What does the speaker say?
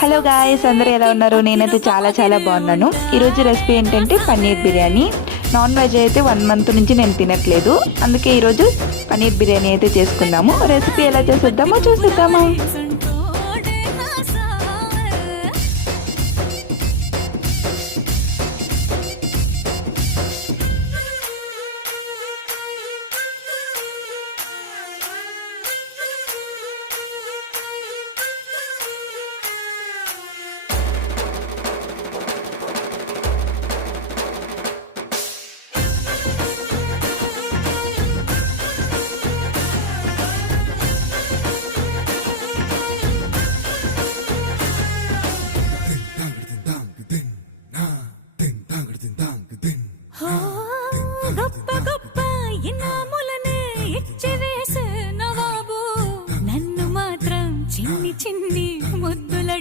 Hello guys, అందరూ ఎలా ఉన్నారు? నేనైతే చాలా బాగున్నాను. ఈరోజు రెసిపీ ఏంటంటే పన్నీర్ బిర్యానీ. నాన్ వెజ్ అయితే 1 మంత్ నుంచి నేను తినట్లేదు, అందుకే ఈరోజు పన్నీర్ బిర్యానీ అయితే చేసుకుందాము. రెసిపీ ఎలా చేసేద్దామో చూసేద్దామా.